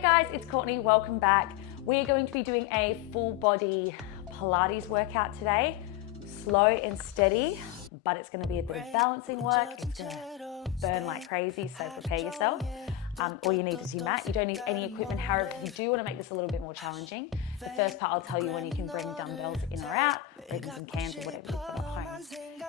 Hey guys, it's Courtney, welcome back. We're going to be doing a full body Pilates workout today. Slow and steady, but it's going to be a bit of balancing work. It's going to burn like crazy, so prepare yourself. All you need is your mat. You don't need any equipment. However, if you do want to make this a little bit more challenging, the first part I'll tell you when you can bring dumbbells in or out, or even some cans or whatever you've got at home.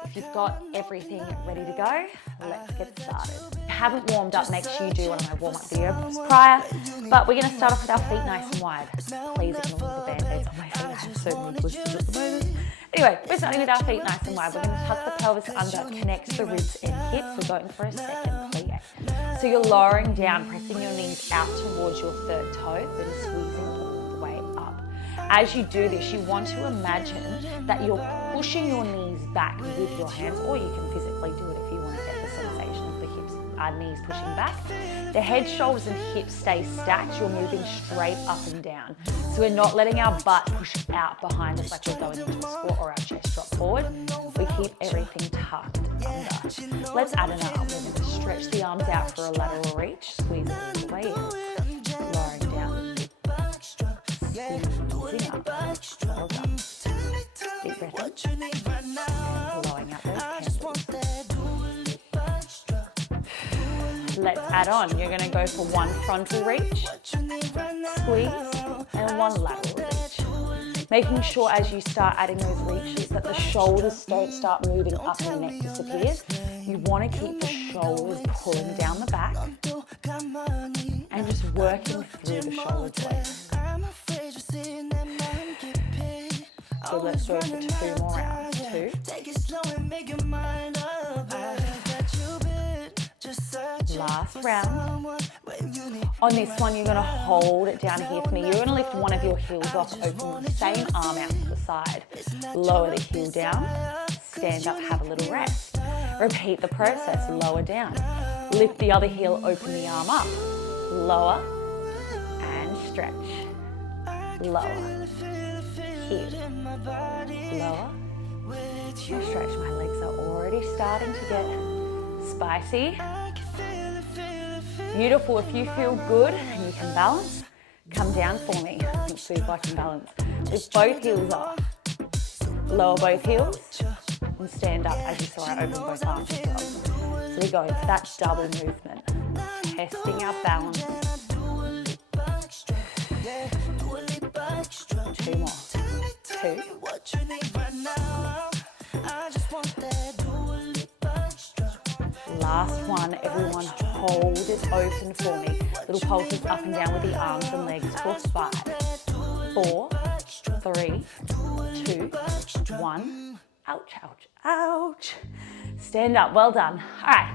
If you've got everything ready to go, let's get started. If you haven't warmed up, make sure you do one of my warm-up videos prior, but we're going to start off with our feet nice and wide. Please ignore the band-aids on my feet. I have so many blisters at the moment. Anyway, we're starting with our feet nice and wide. We're going to tuck the pelvis under, connects the ribs and hips. We're going for a second plie. So you're lowering down, pressing your knees out towards your third toe, then squeezing all the way up. As you do this, you want to imagine that you're pushing your knees back with your hands, or you can physically do it if you want to get the sensation of the hips, knees pushing back. The head, shoulders and hips stay stacked. You're moving straight up and down. So we're not letting our butt push out behind us like we're going into a squat or our chest drop forward. We keep everything tucked under. Let's add an arm. We're going to stretch the arms out for a lateral reach. Squeeze it all the way in. Lowering down. Squeezing up. Well done. Deep breath in. And blowing out those candles. Let's add on. You're going to go for one frontal reach, squeeze, and one lateral reach. Making sure as you start adding those reaches that the shoulders don't start moving up and the neck disappears. You want to keep the shoulders pulling down the back and just working through the shoulder blades. So let's go for 2 more rounds. 2. Last round. On this one, you're going to hold it down here for me. You're going to lift one of your heels off, open the same arm out to the side. Lower the heel down, stand up, have a little rest. Repeat the process, lower down. Lift the other heel, open the arm up. Lower and stretch. Lower. Here. Lower. And stretch. My legs are already starting to get spicy. Beautiful. If you feel good and you can balance, come down for me. Let's see if I can balance. Lift both heels off. Lower both heels and stand up as you saw I open both arms as well. So we go into that double movement. Testing our balance. 2 more. 2. Last one, everyone hold it open for me. Little pulses up and down with the arms and legs for 5, 4, 3, 2, 1. Ouch, ouch, ouch. Stand up, well done. All right,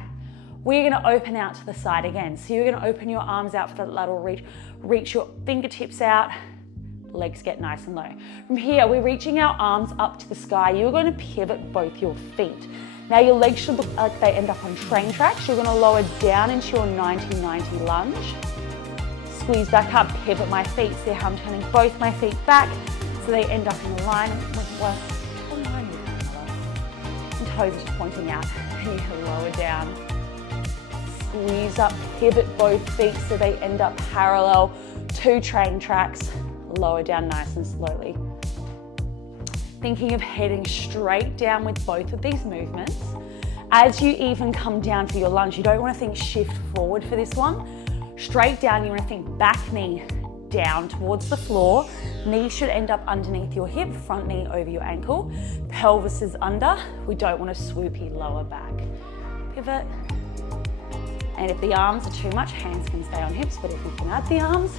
we're gonna open out to the side again. So you're gonna open your arms out for the lateral reach, reach your fingertips out, legs get nice and low. From here, we're reaching our arms up to the sky. You're gonna pivot both your feet. Now your legs should look like they end up on train tracks. You're going to lower down into your 90-90 lunge. Squeeze back up, pivot my feet. See how I'm turning both my feet back so they end up in alignment with one. And toes are just pointing out. And you can lower down. Squeeze up, pivot both feet so they end up parallel to train tracks. Lower down nice and slowly. Thinking of heading straight down with both of these movements. As you even come down for your lunge, you don't want to think shift forward for this one. Straight down, you want to think back knee down towards the floor. Knee should end up underneath your hip, front knee over your ankle. Pelvis is under. We don't want a swoopy lower back. Pivot. And if the arms are too much, hands can stay on hips, but if you can add the arms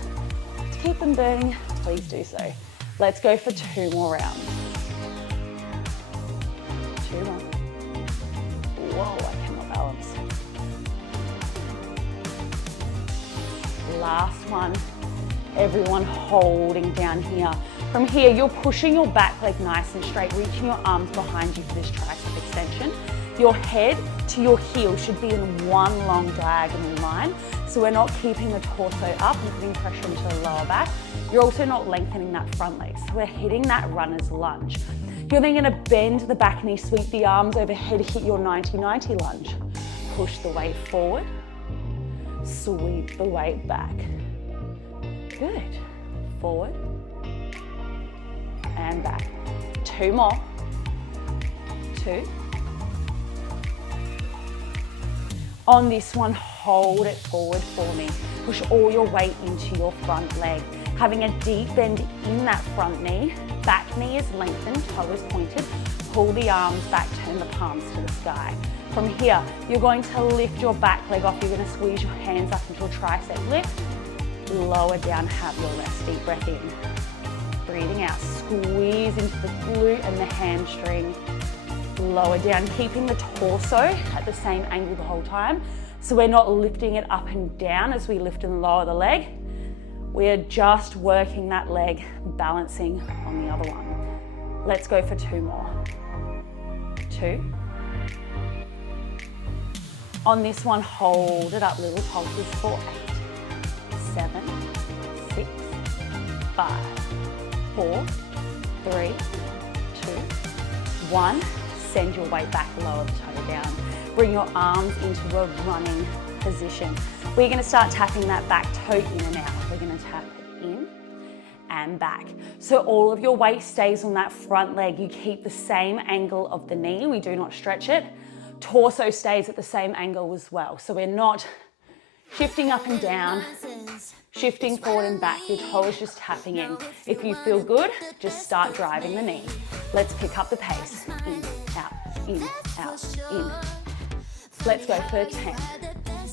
to keep them burning, please do so. Let's go for 2 more rounds. 2 more. Whoa, I cannot balance. Last one. Everyone holding down here. From here, you're pushing your back leg nice and straight, reaching your arms behind you for this tricep extension. Your head to your heel should be in one long diagonal line. So we're not keeping the torso up and putting pressure into the lower back. You're also not lengthening that front leg. So we're hitting that runner's lunge. You're then gonna bend the back knee, sweep the arms overhead, hit your 90-90 lunge. Push the weight forward, sweep the weight back. Good. Forward and back. 2 more. 2. On this one, hold it forward for me. Push all your weight into your front leg. Having a deep bend in that front knee. Back knee is lengthened, toe is pointed. Pull the arms back, turn the palms to the sky. From here, you're going to lift your back leg off. You're going to squeeze your hands up into a tricep lift. Lower down, have your rest. Deep breath in. Breathing out, squeeze into the glute and the hamstring. Lower down, keeping the torso at the same angle the whole time. So we're not lifting it up and down as we lift and lower the leg. We are just working that leg, balancing on the other one. Let's go for 2 more. 2. On this one, hold it up, little pulses for 8, 7, 6, 5, 4, 3, 2, 1. Send your weight back, lower the toe down. Bring your arms into a running position. We're going to start tapping that back toe in and out. We're going to tap in and back. So all of your weight stays on that front leg. You keep the same angle of the knee. We do not stretch it. Torso stays at the same angle as well. So we're not shifting up and down, shifting forward and back. Your toe is just tapping in. If you feel good, just start driving the knee. Let's pick up the pace. In, out, in, out, in. Let's go for 10,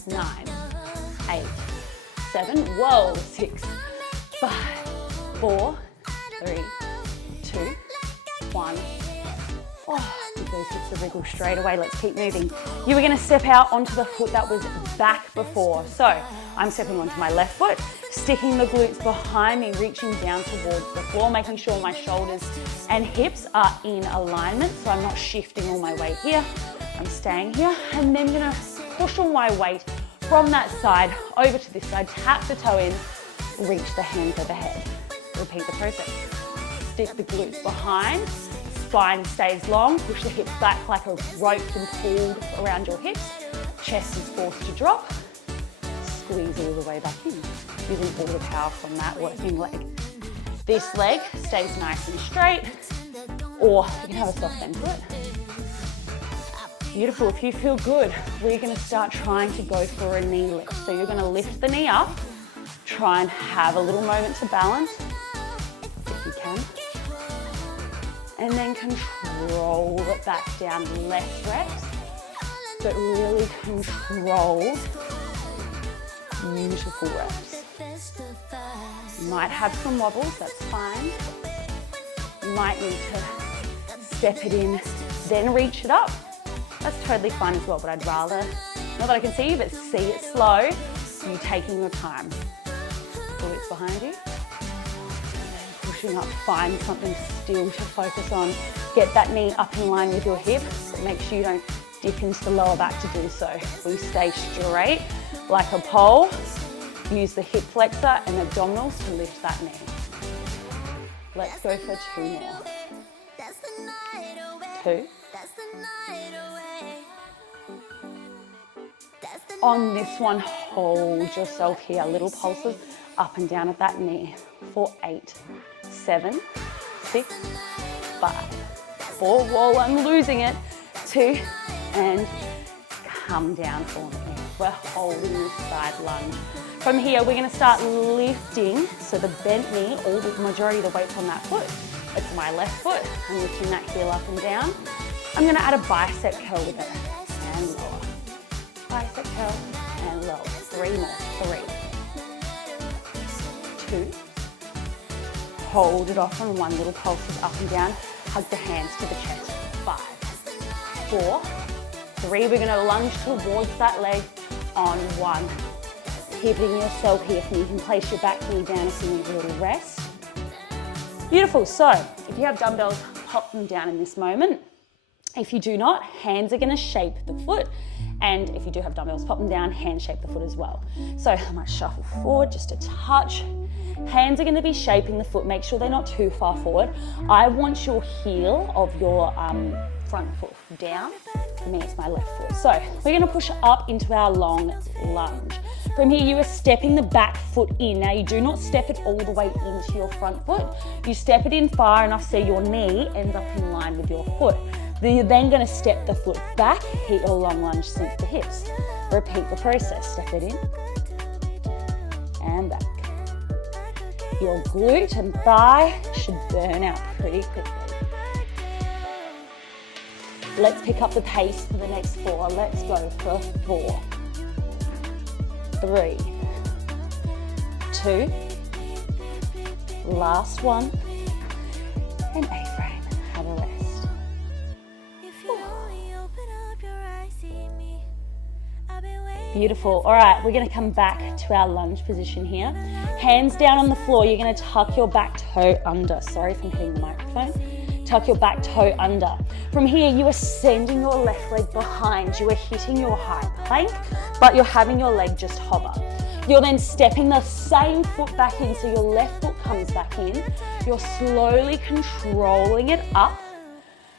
9, 8, 7, whoa, 6, 5, 4, 3, 2, 1. Oh, give those hips a wriggle straight away. Let's keep moving. You are going to step out onto the foot that was back before. So I'm stepping onto my left foot, sticking the glutes behind me, reaching down towards the floor, making sure my shoulders and hips are in alignment. So I'm not shifting all my weight here. I'm staying here, and then I'm going to push all my weight from that side over to this side, tap the toe in, reach the hands overhead. Repeat the process. Stick the glutes behind, spine stays long, push the hips back like a rope and pulled around your hips. Chest is forced to drop, squeeze all the way back in, using all the power from that working leg. This leg stays nice and straight, or you can have a soft bend to it. Beautiful. If you feel good, we're going to start trying to go for a knee lift. So you're going to lift the knee up, try and have a little moment to balance, if you can. And then control it back down, less reps, but really controlled, beautiful reps. You might have some wobbles, that's fine. You might need to step it in, then reach it up. That's totally fine as well, but I'd rather, not that I can see you, but see it slow, you taking your time. Glutes behind you. Pushing up, find something still to focus on. Get that knee up in line with your hip, but make sure you don't dip into the lower back to do so. We stay straight like a pole. Use the hip flexor and abdominals to lift that knee. Let's go for 2 more. 2. On this one, hold yourself here. Little pulses up and down at that knee. For 8, 7, 6, 5, 4. Whoa, I'm losing it. 2, and come down for me. We're holding this side lunge. From here, we're going to start lifting. So the bent knee, all the majority of the weight's on that foot. It's my left foot. I'm lifting that heel up and down. I'm going to add a bicep curl with it. And lower. Bicep curl and lower. 3 more. 3, 2. Hold it off on 1. Little pulses up and down. Hug the hands to the chest. 5, 4, 3. We're going to lunge towards that leg on 1. Pivoting yourself here, so you can place your back knee down if you need a little rest. Beautiful. So if you have dumbbells, pop them down in this moment. If you do not, hands are going to shape the foot. And if you do have dumbbells, pop them down, hands shape the foot as well. So I might shuffle forward just a touch, Hands are going to be shaping the foot. Make sure they're not too far forward. I want your heel of your front foot down. For me, it's my left foot. So we're going to push up into our long lunge. From here, you are stepping the back foot in. Now, you do not step it all the way into your front foot. You step it in far enough so your knee ends up in line with your foot. You're then going to step the foot back, hit your long lunge, sink the hips. Repeat the process. Step it in and back. Your glute and thigh should burn out pretty quickly. Let's pick up the pace for the next 4. Let's go for 4, 3, 2, last one, and A-frame. Have a rest. Beautiful. All right, we're going to come back to our lunge position here. Hands down on the floor. You're going to tuck your back toe under. Sorry if I'm hitting the microphone. Tuck your back toe under. From here, you are sending your left leg behind. You are hitting your high plank, but you're having your leg just hover. You're then stepping the same foot back in, so your left foot comes back in. You're slowly controlling it up,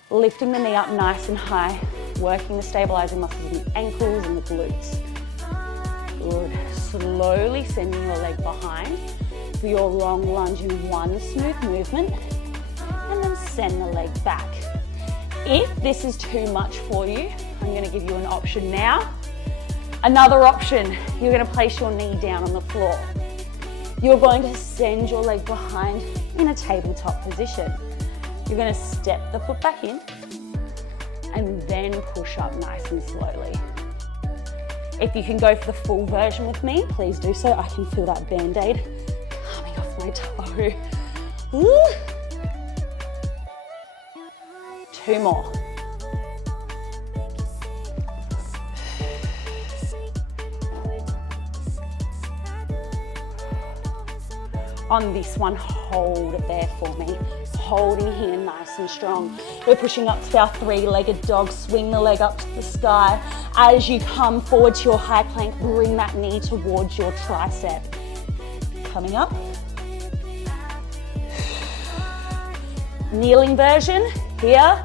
lifting the knee up nice and high, working the stabilizing muscles in the ankles and the glutes. Good. Slowly sending your leg behind for your long lunge in one smooth movement, and then send the leg back. If this is too much for you, I'm going to give you an option now. Another option, you're going to place your knee down on the floor. You're going to send your leg behind in a tabletop position. You're going to step the foot back in and then push up nice and slowly. If you can go for the full version with me, please do so. I can feel that Band-Aid coming off my toe. Woo. 2 more. On this one, hold it there for me. Holding here nice and strong. We're pushing up to our 3-legged dog. Swing the leg up to the sky. As you come forward to your high plank, bring that knee towards your tricep. Coming up. Kneeling version, here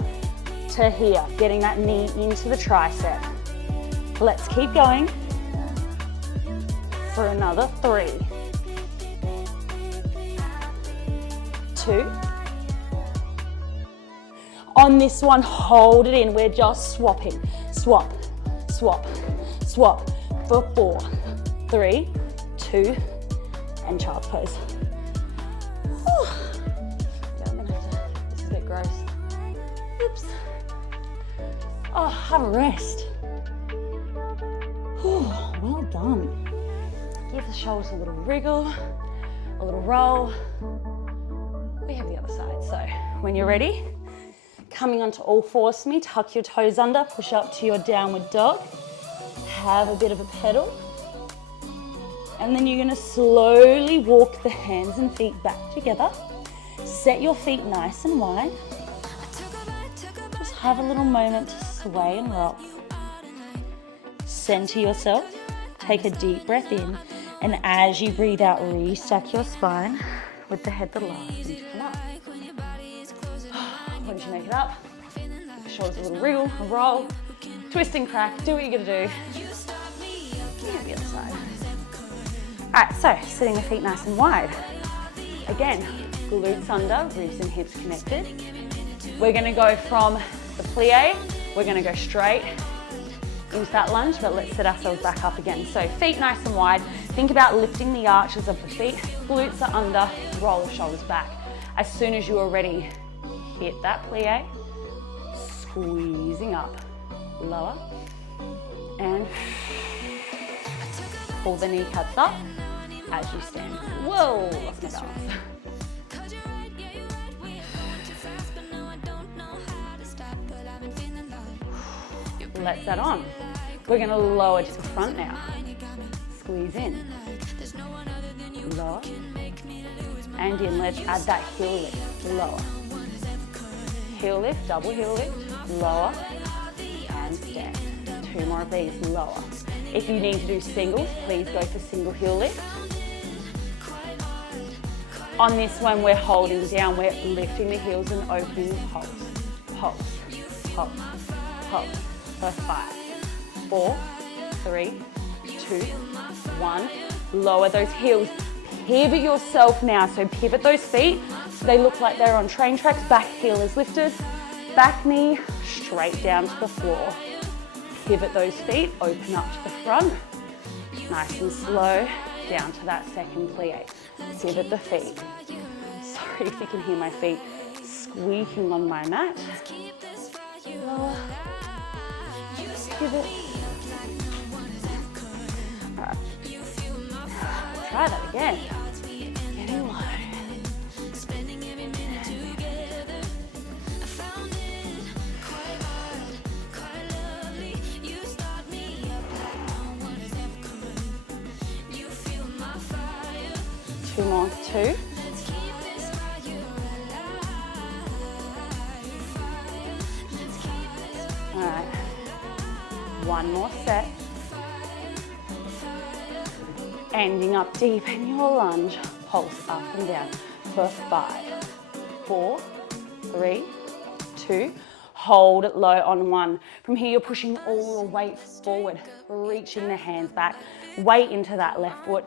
to here. Getting that knee into the tricep. Let's keep going for another 3, 2. On this one, hold it in. We're just swapping. Swap, swap, swap for 4, 3, 2, and child's pose. Whew. Yeah, I'm gonna have to, this is a bit gross. Oops. Oh, have a rest. Whew, well done. Give the shoulders a little wriggle, a little roll. We have the other side, so when you're ready, coming onto all fours for me, tuck your toes under, push up to your downward dog. Have a bit of a pedal. And then you're gonna slowly walk the hands and feet back together. Set your feet nice and wide. Just have a little moment to sway and rock. Center yourself. Take a deep breath in. And as you breathe out, restack your spine with the head that allows you to come up. Once you make it up, give the shoulders a little wriggle, a roll, twist and crack, do what you're gonna do. Yeah, the other side. All right, so sitting the feet nice and wide. Again, glutes under, ribs and hips connected. We're gonna go from the plie, we're gonna go straight into that lunge, but let's set ourselves back up again. So feet nice and wide. Think about lifting the arches of the feet. Glutes are under, roll the shoulders back. As soon as you are ready, hit that plie, squeezing up, lower, and pull the kneecaps up as you stand. Whoa, lost my balance. Let that on. We're gonna lower to the front now. Squeeze in, lower, and in. Let's add that heel lift, lower. Heel lift, double heel lift, lower, and stand. 2 more of these, lower. If you need to do singles, please go for single heel lift. On this one, we're holding down, we're lifting the heels and opening pulse, pulse, pulse, pulse. For 5, 4, 3, 2, 1. Lower those heels. Pivot yourself now. So pivot those feet so they look like they're on train tracks. Back heel is lifted. Back knee straight down to the floor. Pivot those feet. Open up to the front. Nice and slow. Down to that second plie. Pivot the feet. Sorry if you can hear my feet squeaking on my mat. Lower. Pivot. All right. Try that again. Getting low. Two more, 2. All right. One more set. Ending up deep in your lunge. Pulse up and down for 5, 4, 3, 2. Hold it low on 1. From here, you're pushing all your weight forward, reaching the hands back. Weight into that left foot.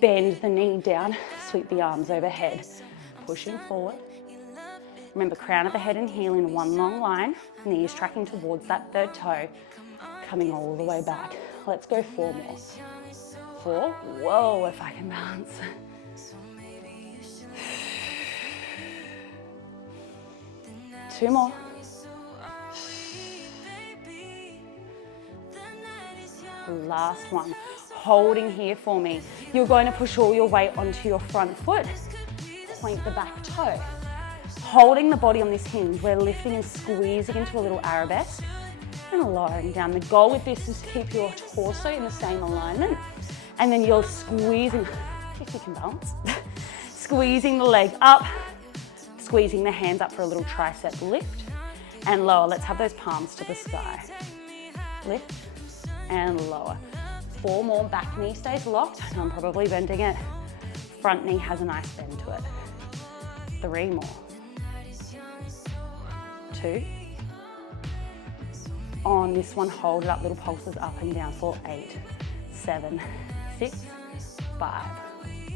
Bend the knee down. Sweep the arms overhead. Pushing forward. Remember, crown of the head and heel in one long line. Knees tracking towards that third toe. Coming all the way back. Let's go 4 more. 4. Whoa, if I can balance. 2 more. Last one. Holding here for me. You're going to push all your weight onto your front foot. Point the back toe. Holding the body on this hinge, we're lifting and squeezing into a little arabesque and lowering down. The goal with this is to keep your torso in the same alignment, and then you're squeezing, if you can balance, squeezing the leg up, squeezing the hands up for a little tricep lift, and lower. Let's have those palms to the sky. Lift and lower. 4 more. Back knee stays locked. I'm probably bending it. Front knee has a nice bend to it. 3 more. 2. On this one, hold it up, little pulses up and down for 8, 7, 6, 5,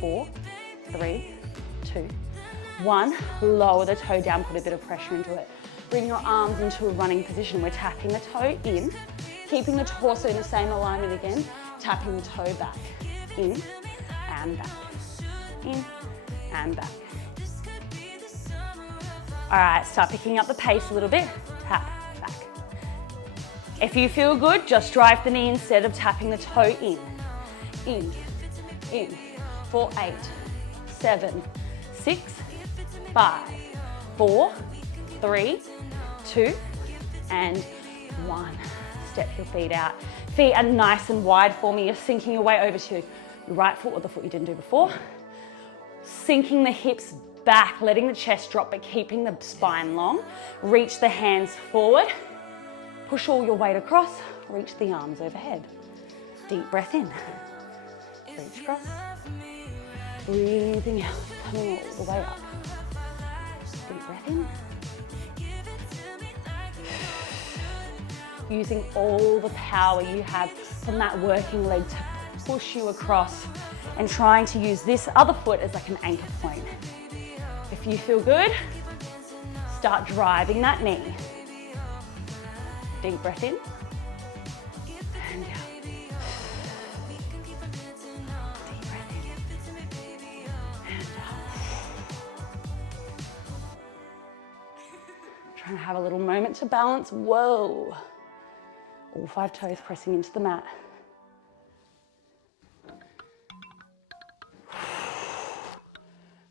4, 3, 2, 1. Lower the toe down, put a bit of pressure into it. Bring your arms into a running position. We're tapping the toe in, keeping the torso in the same alignment again, tapping the toe back, in and back, in and back. All right, start picking up the pace a little bit, tap, back. If you feel good, just drive the knee instead of tapping the toe in, in, for 8, 7, 6, 5, 4, 3, 2, and 1. Step your feet out. Feet are nice and wide for me. You're sinking your way over to your right foot or the foot you didn't do before. Sinking the hips back, letting the chest drop, but keeping the spine long. Reach the hands forward. Push all your weight across. Reach the arms overhead. Deep breath in. Reach across. Breathing out, coming all the way up. Deep breath in. Using all the power you have from that working leg to push you across, and trying to use this other foot as like an anchor point. If you feel good, start driving that knee. Deep breath in and out. Deep breath in and out. Trying to have a little moment to balance. Whoa. All 5 toes pressing into the mat.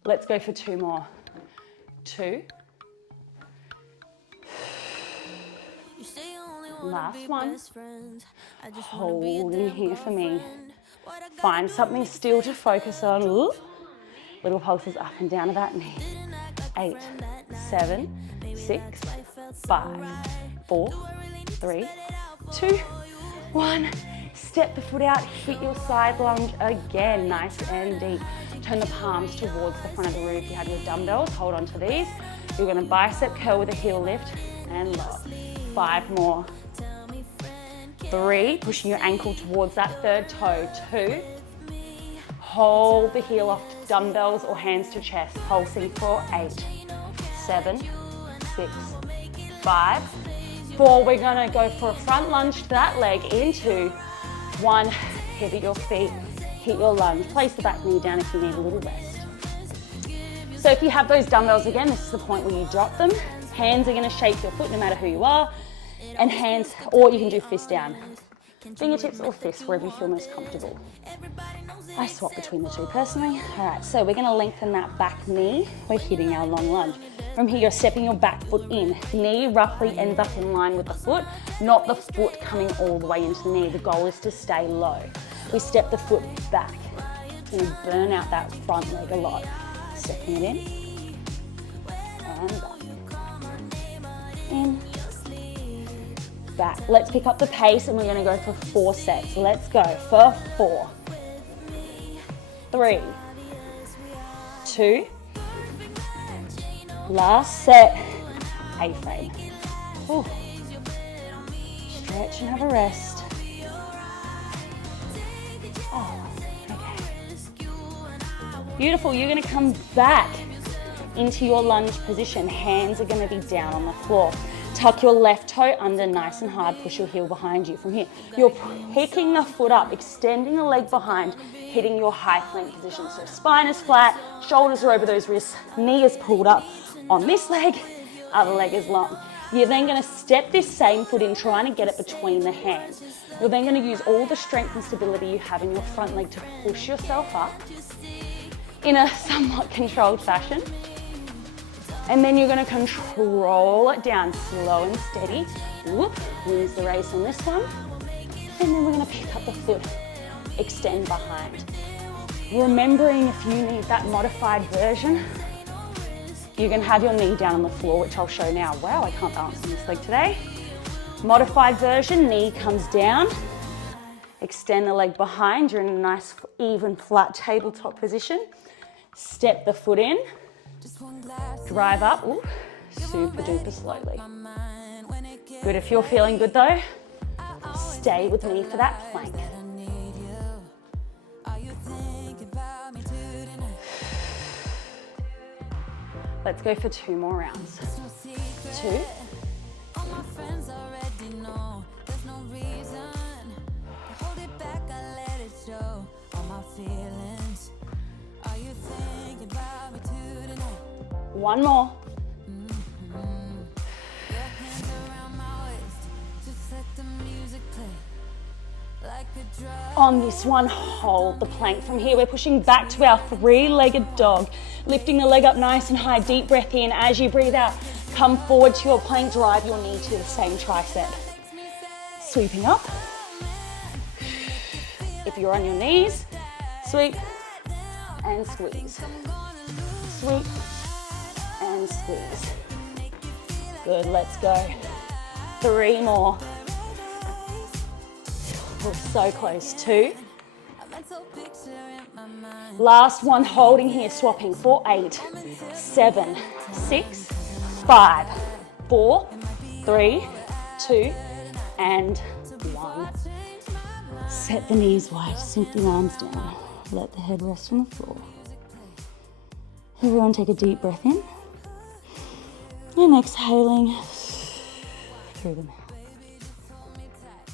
Let's go for 2 more. 2. Last one. Holding here for me. Find something still to focus on. Ooh. Little pulses up and down of that knee. 8, 7, 6, 5, 4, 3, 2, 1. Step the foot out, hit your side lunge again, nice and deep. Turn the palms towards the front of the room. If you have your dumbbells, hold on to these. You're gonna bicep curl with a heel lift and lower. 5 more. 3, pushing your ankle towards that third toe. 2, hold the heel off dumbbells or hands to chest, pulsing for 8, 7, 6, 5, 4. We're gonna go for a front lunge to that leg into 1, pivot your feet, hit your lunge, place the back knee down if you need a little rest. So if you have those dumbbells again, this is the point where you drop them. Hands are gonna shape your foot no matter who you are, and hands, or you can do fist down. Fingertips or fists, wherever you feel most comfortable. I swap between the two personally. All right, so we're gonna lengthen that back knee. We're hitting our long lunge. From here, you're stepping your back foot in. Knee roughly ends up in line with the foot, not the foot coming all the way into the knee. The goal is to stay low. We step the foot back. It's gonna burn out that front leg a lot. Stepping it in, and back. In, back. Let's pick up the pace and we're gonna go for 4 sets. Let's go for 4, 3, 2, last set, A-frame. Ooh. Stretch and have a rest. Oh, okay. Beautiful, you're gonna come back into your lunge position. Hands are gonna be down on the floor. Tuck your left toe under nice and hard, push your heel behind you. From here, you're picking the foot up, extending the leg behind, hitting your high plank position. So spine is flat, shoulders are over those wrists, knee is pulled up on this leg, other leg is long. You're then gonna step this same foot in, trying to get it between the hands. You're then gonna use all the strength and stability you have in your front leg to push yourself up in a somewhat controlled fashion. And then you're gonna control it down, slow and steady. Whoop, wins the race on this one. And then we're gonna pick up the foot, extend behind. Remembering if you need that modified version, you're gonna have your knee down on the floor, which I'll show now. Wow, I can't balance on this leg today. Modified version, knee comes down, extend the leg behind. You're in a nice, even, flat tabletop position. Step the foot in. Drive up, ooh, super duper slowly. Good, if you're feeling good though, stay with me for that plank. Let's go for 2 more rounds. 2. One more. On this one, hold the plank. From here, we're pushing back to our 3-legged dog. Lifting the leg up nice and high, deep breath in. As you breathe out, come forward to your plank, drive your knee to the same tricep. Sweeping up. If you're on your knees, sweep and squeeze. Sweep and squeeze. Good, let's go. 3 more. We're so close. 2. Last one, holding here, swapping for 8, 7, 6, 5, 4, 3, 2, and 1. Set the knees wide, sink the arms down. Let the head rest on the floor. Everyone take a deep breath in. And exhaling through the mouth.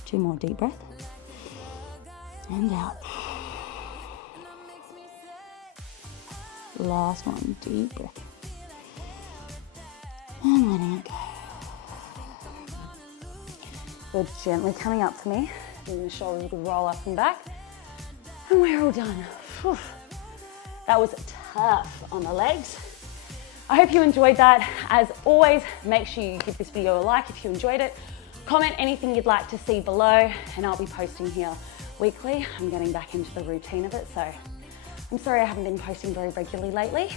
2 more deep breaths. And out. Last one, deep breath. And letting it go. Good, gently coming up for me. Then the shoulders will roll up and back. And we're all done. Whew. That was tough on the legs. I hope you enjoyed that. As always, make sure you give this video a like if you enjoyed it. Comment anything you'd like to see below, and I'll be posting here weekly. I'm getting back into the routine of it, so I'm sorry I haven't been posting very regularly lately.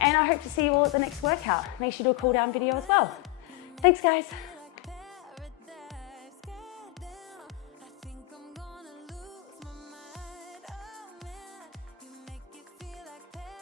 And I hope to see you all at the next workout. Make sure to do a cool down video as well. Thanks, guys.